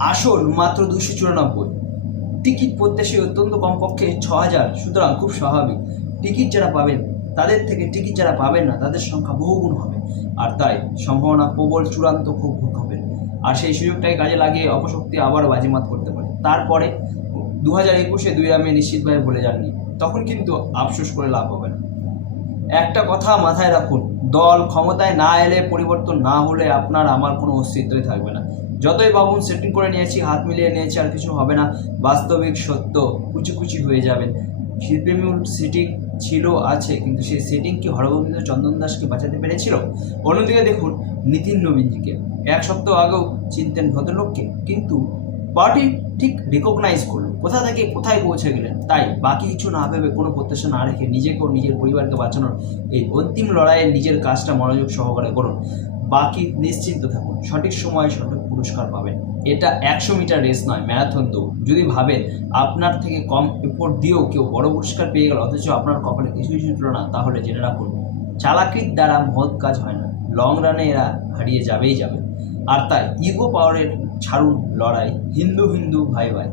আসন মাত্র দুশো চুরানব্বই। টিকিট প্রত্যাশী অত্যন্ত কমপক্ষে ছ হাজার সুতরাং খুব স্বাভাবিক। টিকিট যারা পাবেন, তাদের থেকে টিকিট যারা পাবেন না, তাদের সংখ্যা বহুগুণ হবে। আর তাই সম্ভাবনা প্রবল, চূড়ান্ত, খুব হবে। আর সেই সুযোগটাকে কাজে লাগিয়ে অপশক্তি আবার বাজিমাত করতে পারে। তারপরে দু হাজার একুশে দুই আমি নিশ্চিতভাবে বলে যাননি। তখন কিন্তু আফসোস করে লাভ হবে না। একটা কথা মাথায় রাখুন, দল ক্ষমতায় না এলে পরিবর্তন না হলে আপনার, আমার কোনো অস্তিত্বই থাকবে না। যতই বাবুন সেটিং করে নিয়েছি, হাত মিলিয়ে নিয়েছি, আর কিছু হবে না, বাস্তবিক সত্য কুচি কুচি হয়ে যাবেন শিল্পীমূল সিটিং ছিল, আছে, কিন্তু সেই সেটিং কি হরগোবিন্দ চন্দন দাসকে বাঁচাতে পেরেছিল? অন্যদিকে দেখুন, নিতিন নবীনজিকে। এক সপ্তাহ আগেও চিনতেন ভদ্রলোককে, কিন্তু পার্টি ঠিক রিকগনাইজ করল। কোথা থেকে কোথায় পৌঁছে গেলেন? তাই বাকি কিছু না ভেবে কোনো প্রত্যাশা না রেখে নিজেকে ও নিজের পরিবারকে বাঁচানোর এই অন্তিম লড়াইয়ে নিজের কাজটা মনোযোগ সহকারে করুন। বাকি নিশ্চিন্ত থাকুন। সঠিক সময়ে সঠিক পুরস্কার পাবেন। এটা একশো মিটার রেস নয়, ম্যারাথন তো যদি ভাবেন আপনার থেকে কম এফোর্ট দিয়েও কেউ বড় পুরস্কার পেয়ে গেল, অথচ আপনার কপালে কিছু কিছু ছিল না, তাহলে জেনে রাখুন, চালাকির দ্বারা মহৎ কাজ হয় না। লং রানে এরা হারিয়ে যাবেই যাবে। আর তাই ইগো পাওয়ারের ছাড়ুন লড়াই, হিন্দু হিন্দু ভাই ভাই।